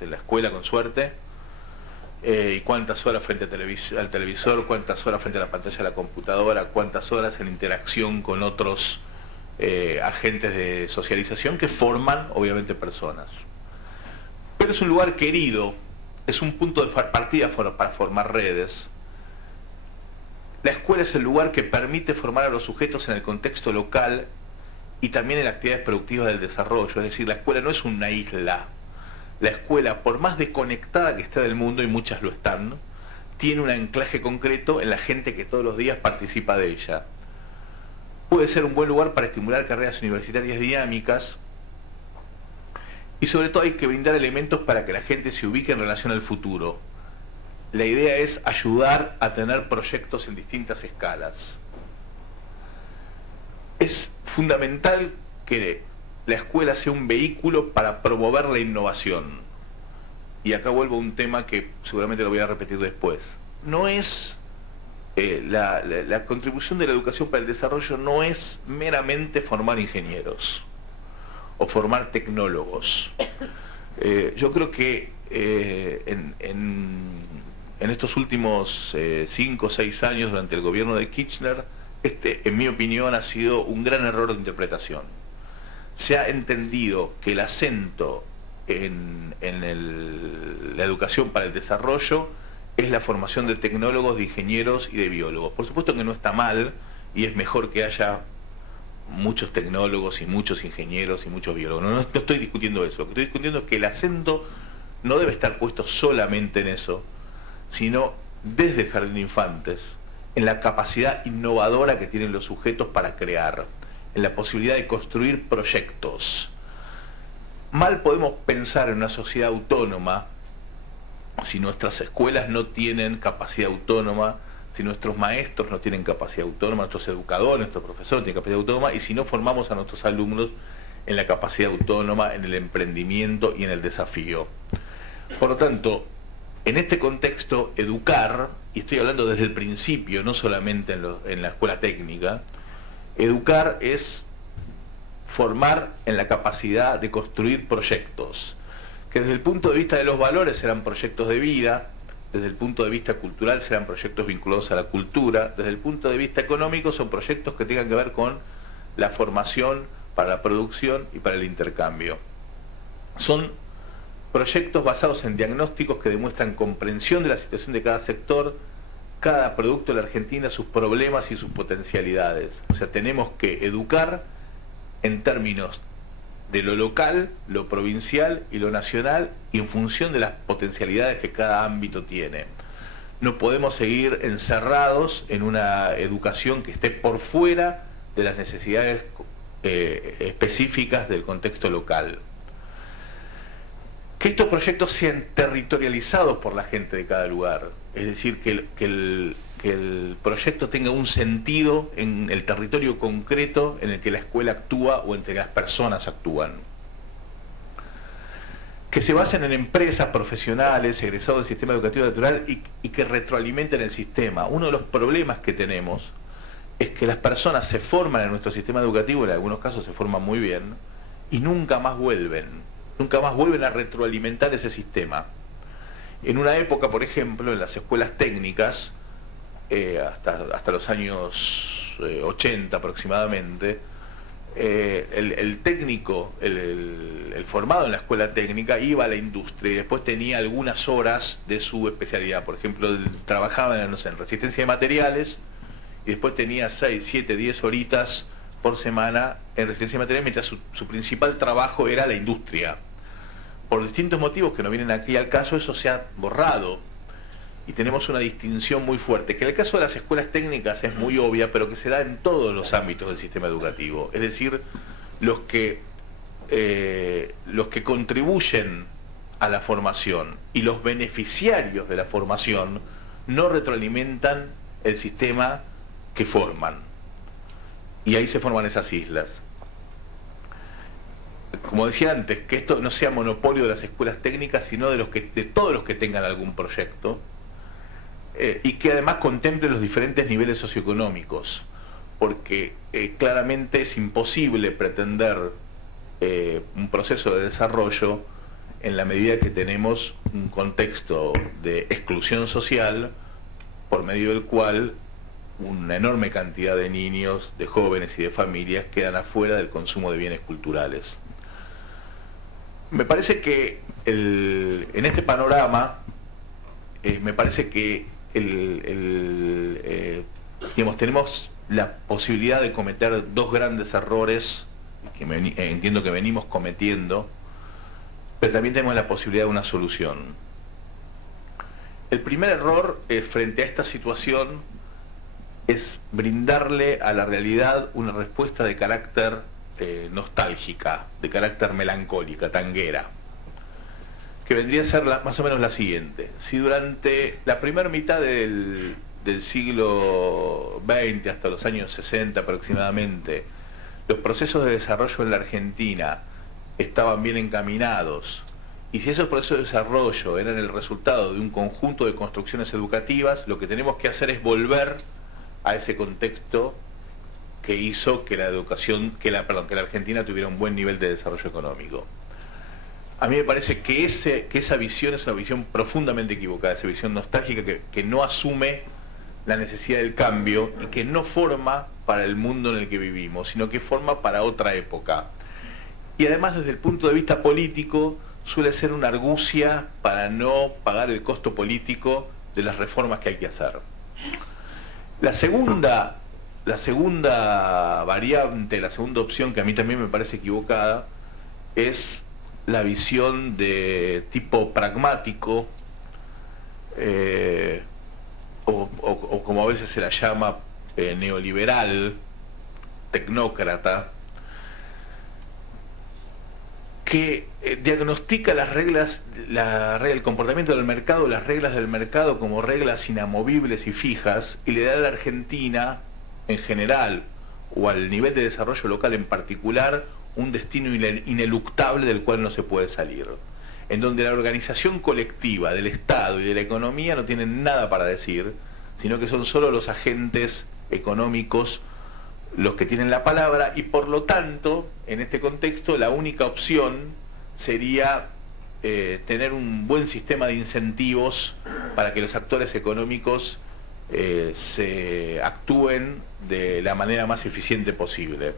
en la escuela con suerte, y cuántas horas frente al televisor, cuántas horas frente a la pantalla de la computadora, cuántas horas en interacción con otros agentes de socialización que forman obviamente personas. Pero es un lugar querido, es un punto de partida para formar redes. La escuela es el lugar que permite formar a los sujetos en el contexto local y también en actividades productivas del desarrollo. Es decir, la escuela no es una isla. La escuela, por más desconectada que esté del mundo, y muchas lo están, ¿no?, tiene un anclaje concreto en la gente que todos los días participa de ella. Puede ser un buen lugar para estimular carreras universitarias dinámicas, y sobre todo hay que brindar elementos para que la gente se ubique en relación al futuro. La idea es ayudar a tener proyectos en distintas escalas. Es fundamental que la escuela sea un vehículo para promover la innovación. Y acá vuelvo a un tema que seguramente lo voy a repetir después. No es la contribución de la educación para el desarrollo no es meramente formar ingenieros o formar tecnólogos. Yo creo que en estos últimos 5 o 6 años, durante el gobierno de Kirchner, en mi opinión, ha sido un gran error de interpretación. Se ha entendido que el acento en la educación para el desarrollo es la formación de tecnólogos, de ingenieros y de biólogos. Por supuesto que no está mal, y es mejor que haya muchos tecnólogos y muchos ingenieros y muchos biólogos. No estoy discutiendo eso. Lo que estoy discutiendo es que el acento no debe estar puesto solamente en eso, sino desde el jardín de infantes, en la capacidad innovadora que tienen los sujetos para crear, en la posibilidad de construir proyectos. Mal podemos pensar en una sociedad autónoma si nuestras escuelas no tienen capacidad autónoma, si nuestros maestros no tienen capacidad autónoma, nuestros educadores, nuestros profesores no tienen capacidad autónoma, y si no formamos a nuestros alumnos en la capacidad autónoma, en el emprendimiento y en el desafío. Por lo tanto, en este contexto, educar, y estoy hablando desde el principio, no solamente en la escuela técnica, educar es formar en la capacidad de construir proyectos, que desde el punto de vista de los valores serán proyectos de vida, desde el punto de vista cultural serán proyectos vinculados a la cultura, desde el punto de vista económico son proyectos que tengan que ver con la formación para la producción y para el intercambio. Son proyectos basados en diagnósticos que demuestran comprensión de la situación de cada sector, cada producto de la Argentina, sus problemas y sus potencialidades. O sea, tenemos que educar en términos de lo local, lo provincial y lo nacional, y en función de las potencialidades que cada ámbito tiene. No podemos seguir encerrados en una educación que esté por fuera de las necesidades específicas del contexto local. Que estos proyectos sean territorializados por la gente de cada lugar, es decir, que el proyecto tenga un sentido en el territorio concreto en el que la escuela actúa o en el que las personas actúan. Que se basen en empresas profesionales, egresados del sistema educativo natural y que retroalimenten el sistema. Uno de los problemas que tenemos es que las personas se forman en nuestro sistema educativo, en algunos casos se forman muy bien, y nunca más vuelven a retroalimentar ese sistema. En una época, por ejemplo, en las escuelas técnicas, hasta los años 80 aproximadamente, el técnico, el formado en la escuela técnica, iba a la industria y después tenía algunas horas de su especialidad. Por ejemplo, trabajaba no sé, en resistencia de materiales, y después tenía 6, 7, 10 horitas por semana en resistencia de materiales, mientras su principal trabajo era la industria. Por distintos motivos que no vienen aquí al caso, eso se ha borrado y tenemos una distinción muy fuerte, que en el caso de las escuelas técnicas es muy obvia, pero que se da en todos los ámbitos del sistema educativo. Es decir, los que contribuyen a la formación y los beneficiarios de la formación no retroalimentan el sistema que forman. Y ahí se forman esas islas. Como decía antes, que esto no sea monopolio de las escuelas técnicas, sino de todos los que tengan algún proyecto, y que además contemple los diferentes niveles socioeconómicos, porque claramente es imposible pretender un proceso de desarrollo en la medida que tenemos un contexto de exclusión social por medio del cual una enorme cantidad de niños, de jóvenes y de familias quedan afuera del consumo de bienes culturales. Me parece que en este panorama, me parece que digamos, tenemos la posibilidad de cometer dos grandes errores que entiendo que venimos cometiendo, pero también tenemos la posibilidad de una solución. El primer error frente a esta situación es brindarle a la realidad una respuesta de carácter nostálgica, de carácter melancólica, tanguera, que vendría a ser más o menos la siguiente. Si durante la primera mitad del siglo XX hasta los años 60 aproximadamente, los procesos de desarrollo en la Argentina estaban bien encaminados, y si esos procesos de desarrollo eran el resultado de un conjunto de construcciones educativas, lo que tenemos que hacer es volver a ese contexto que hizo que la la Argentina tuviera un buen nivel de desarrollo económico. A mí me parece que esa visión es una visión profundamente equivocada, esa visión nostálgica que no asume la necesidad del cambio y que no forma para el mundo en el que vivimos, sino que forma para otra época. Y además, desde el punto de vista político, suele ser una argucia para no pagar el costo político de las reformas que hay que hacer. La segunda variante, la segunda opción, que a mí también me parece equivocada, es la visión de tipo pragmático, o como a veces se la llama neoliberal, tecnócrata, que diagnostica las reglas, el comportamiento del mercado, las reglas del mercado como reglas inamovibles y fijas, y le da a la Argentina en general, o al nivel de desarrollo local en particular, un destino ineluctable del cual no se puede salir, en donde la organización colectiva del Estado y de la economía no tienen nada para decir, sino que son solo los agentes económicos los que tienen la palabra, y por lo tanto, en este contexto, la única opción sería tener un buen sistema de incentivos para que los actores económicos se actúen de la manera más eficiente posible.